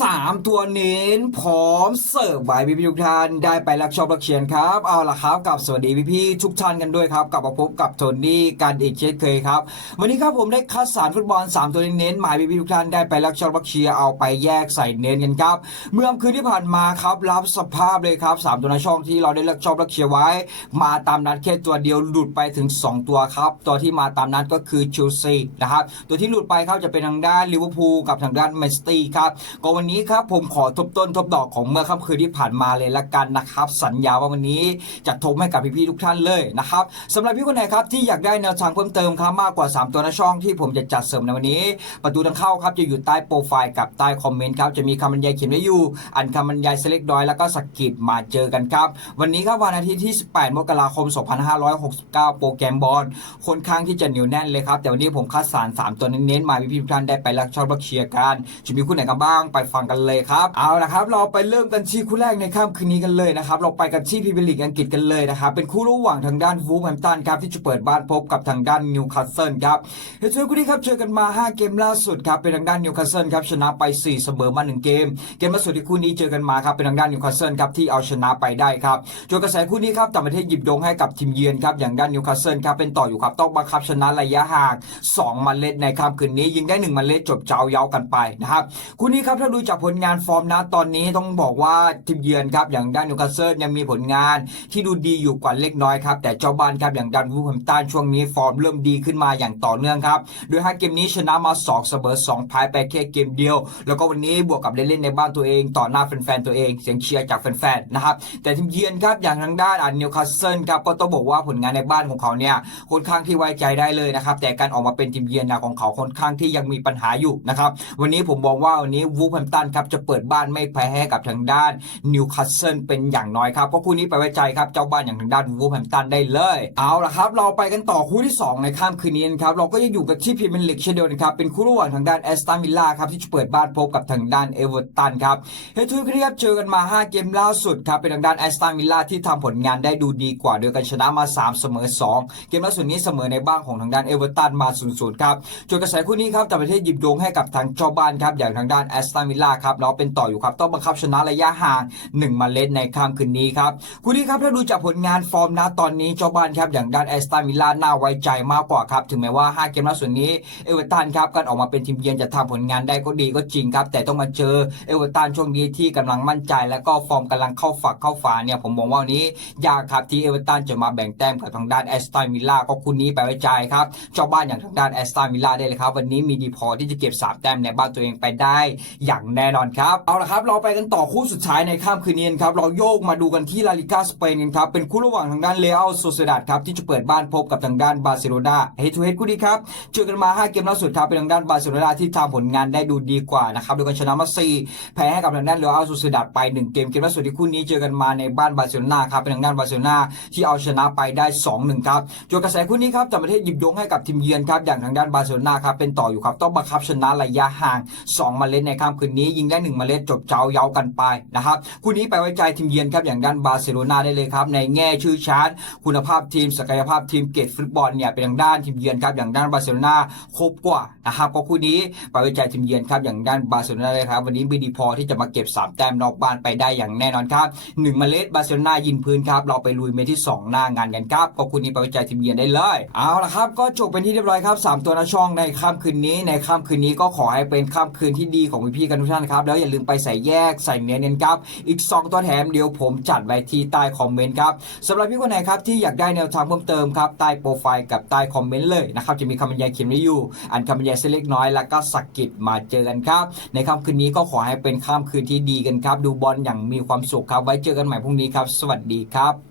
สามตัวเน้นพร้อมเสิร์ฟไว้พี่พี่ๆทุกท่านได้ไปรักชอบรักเชียนครับเอาละครับกับสวัสดีพี่พี่ๆทุกท่านกันด้วยครับกลับมาพบกับโทนี่กันอีกเช่นเคยครับวันนี้ครับผมได้คัดสารฟุตบอล 3 ตัวเน้นหมายพี่พี่ๆทุกท่านได้ไปรักชอบรักเชียเอาไปแยกใส่เน้นกันครับเมื่อคืนที่ผ่านมาครับรับสภาพเลยครับสามตัวในช่องที่เราได้รักชอบรักเชียไว้ มาตามนัดแค่ตัวเดียวหลุดไปถึง 2 ตัวครับตัวที่มาตามนัดก็คือเชลซีนะครับตัวที่หลุดไปครับจะเป็นทางด้านลิเวอร์พูลกับทางด้านแมนซิตี้ครับก็วันันนี้ครับผมขอทบต้นทบดอกของเมื่อค่ำคืนที่ผ่านมาเลยละกันนะครับ สัญญาว่าวันนี้จะทบให้กับพี่ๆทุกท่านเลยนะครับสำหรับพี่คนไหนครับที่อยากได้แนวทางเพิ่มเติมครับมากกว่า 3 ตัวในช่องที่ผมจะจัดเสริมในวันนี้ ประตูทางเข้าครับจะอยู่ใต้โปรไฟล์กับใต้คอมเมนต์ครับจะมีคำบรรยายเขียนไว้อยู่ อันคำบรรยายเล็กดอยแล้วก็สกกิดมาเจอกันครับ วันนี้ครับวันอาทิตย์ที่ 18 มกราคม 2569 โปรแกรมบอลค่อนข้างที่จะเหนียวแน่นเลยครับแต่วันนี้ผมคัดสาร 3 ตัวเน้นๆมาพี่ๆทุกท่านได้ไปรักชอบรักเชียร์กันจะมีคู่ไหนกันบ้างไปฟังกันเลยครับ เอาละครับ เราไปเริ่มกันที่คู่แรกในค่ำคืนนี้กันเลยนะครับ เราไปกันที่พรีเมีลีกอังกฤษกันเลยนะครับ เป็นคู่ระหว่างทางด้านวูแฮมตันครับที่จะเปิดบ้านพบกับทางด้านนิวคาสเซิลครับเฮ้ยคู่นี้ครับเจอกันมา 5 เกมล่าสุดครับ เป็นทางด้านนิวคาสเซิลครับชนะไป 4 เสมอมา 1 เกม เกมล่าสุดที่คู่นี้เจอกันมาครับ เป็นทางด้านนิวคาสเซิลครับที่เอาชนะไปได้ครับโจกระแสคู่นี้ครับต่างประเทศหยิบยงให้กับทีมเยือนครับ อย่างด้านนิวคาสเซิลครับเป็นต่ออยู่ครับต้องบังคับชนะระยะห่าง2มาเล็ดในค่ำคืนนี้ยิงได้1มาเล็ดจบเจ้าเย้ากันไปนะครับคู่นี้ครับถ้าดูจากผลงานฟอร์มนะตอนนี้ต้องบอกว่าทีมเยือนครับอย่างด้านนิวคาสเซิลยังมีผลงานที่ดูดีอยู่กว่าเล็กน้อยครับแต่เจ้าบ้านครับอย่างด้านวูแฮมตันช่วงนี้ฟอร์มเริ่มดีขึ้นมาอย่างต่อเนื่องครับโดยห้าเกมนี้ชนะมา2เสมอ2แพ้ไปแค่เกมเดียว แล้วก็วันนี้บวกกับเล่นในบ้านตัวเองต่อหน้าแฟนๆตัวเองเสียงเชียร์จากแฟนๆนะครับแต่ทีมเยือนครับอย่างทางด้านอันนิวคาสเซิลครับก็ต้องบอกว่าผลงานในบ้านของเขาเนี่ยค่อนข้างที่ไว้ใจได้เลยนะครับแต่การออกมาเป็นทีมเยือนนะของเขาค่อนข้างที่ยังมีปัญหาอยู่นะครับวันนี้ผมมองว่าวันนี้วูฟแฮมตันครับจะเปิดบ้านไม่แพ้ให้กับทางด้านนิวคาสเซิลเป็นอย่างน้อยครับก็คู่นี้ไปไว้ใจครับเจ้าบ้านอย่างทางด้านวูฟแฮมตันได้เลย เอาละครับ เราไปกันต่อคู่ที่สองในค่ำคืนนี้นะครับเราก็ยังอยู่กับที่พรีเมียร์ลีกเช่นเดียวกันครับเป็นคู่ระหว่างทางด้านแอสตันวิลล่าครับที่จะเปิดบ้านพบกับทางด้านเอเวอร์ตันครับเฮทุนครับเจอกันมา 5 เกมล่าสุดครับเป็นทางด้านแอสตันวิลล่าที่ทำผลงานได้ดูดีกว่าโดยการชนะมา 3 เสมอ 2 เกมล่าสุดนี้เสมอในบ้านของทางด้านเอเวอร์ตันมา0-0ครับจนกระแสคู่นี้ครับแต่างประเทศหยิบโยงให้กับทางเจ้าบ้านครับอย่างทางด้านแอสตันวิลล่าครับแล้วเป็นต่ออยู่ครับต้องบังคับชนะระยะห่าง 1 มาเล่นในค่ำคืนนี้ครับคู่นี้ครับถ้าดูจากผลงานฟอร์มนะตอนนี้เจ้าบ้านครับอย่างด้านแอสตันวิลล่าน่าไว้ใจมากกว่าครับถึงแม้ว่า 5 เกมล่าสุดนี้เอเวอร์ตันครับการออกมาเป็นทีมเยือนจะทำผลงานได้ก็ดีก็จริงครับแต่ต้องมาเจอเอเวอร์ตันช่วงนี้ที่กำลังมั่นใจแล้วก็ฟอร์มกำลังเข้าฝักเข้าฝาเนี่ยผมมองว่าวันนี้ยากครับที่เอเวอร์ตันจะมาแบ่งแต้มกับทางด้านแอสตันวิลล่าก็คู่นี้ไปไว้ใจครับเจ้าบ้านอย่างทางด้านแอสตันวิลล่าได้เลยครับวันนี้มีดีพอที่จะเก็บสามแต้มในบ้านตัวเองไปได้อย่างแน่นอนครับ เอาละครับ เราไปกันต่อคู่สุดท้ายในค่ำคืนนี้ครับ เราโยกมาดูกันที่ลาลิกาสเปนกันครับ เป็นคู่ระหว่างทางด้านเลอัลโซเซดาดครับ ที่จะเปิดบ้านพบกับทางด้านบาร์เซโลนาเฮทูเฮดคู่นี้ครับเจอกันมา 5 เกมล่าสุดครับ เป็นทางด้านบาร์เซโลนาที่ทำผลงานได้ดูดีกว่านะครับโดยการชนะมา4แพ้ให้กับทางด้านเลอัลโซเซดาดไป 1 เกม เกมล่าสุดที่คู่นี้เจอกันมาในบ้านบาร์เซโลนาครับ เป็นทางด้านบาร์เซโลนาที่เอาชนะไปได้ 2-1 ครับโดกระแสคู่นี้ครับต่างประเทศหยิบยกให้กับทีมเยือนครับอย่างทางด้านบาร์เซโลนาครับเป็นต่ออยู่ครับต้องบังคับชนะระยะห่าง 2 มาเล่นในค่ำคืนนี้ยิงได้1มาเมล่นจบเจ้าเย้ากันไปนะครับคู่นี้ไปไว้ใจทีมเยือนครับอย่างด้านบาร์เซโลนาได้เลยครับในแง่ชื่อชาร์ตคุณภาพทีมศักยภาพทีมเกตฟุตบอลเนี่ยเป็นทางด้านทีมเยือนครับอย่างด้านบาร์เซโลนาครบกว่านะครับก็คู่นี้ไปไว้ใจทีมเยือนครับอย่างด้านบาร์เซโลนาเลยครับวันนี้มีดีพอที่จะมาเก็บ3แต้มนอกบ้านไปได้อย่างแน่นอนครับ1มาเมล่นบาร์เซโลนายินพื้นครับเราไปลุยเมที่ 2 หน้างานกันครับก็คู่นี้ไปไว้ใจทีมเยือนได้เลยเอาละครับก็จบเป็นที่เรียบร้อยครับสามตัวหน้าช่องในค่ำคืนนี้ในค่ำคืนนี้ก็ขอให้เป็นค่ำคืนที่ดีของพี่ๆกันทุกท่านครับ แล้วอย่าลืมไปใส่แยกใส่เนื้อเน้นครับ อีก 2 ตัวแถมเดี๋ยวผมจัดไว้ที่ใต้คอมเมนต์ครับสำหรับพี่คนไหนครับที่อยากได้แนวทางเพิ่มเติมครับใต้โปรไฟล์กับใต้คอมเมนต์เลยนะครับจะมีคำบรรยายเขียนไว้อยู่อันคำบรรยายเส้นเล็กน้อยแล้วก็สักกิจมาเจอกันครับในค่ำคืนนี้ก็ขอให้เป็นค่ำคืนที่ดีกันครับ ดูบอลอย่างมีความสุขครับไว้เจอกันใหม่พรุ่งนี้ครับ สวัสดีครับ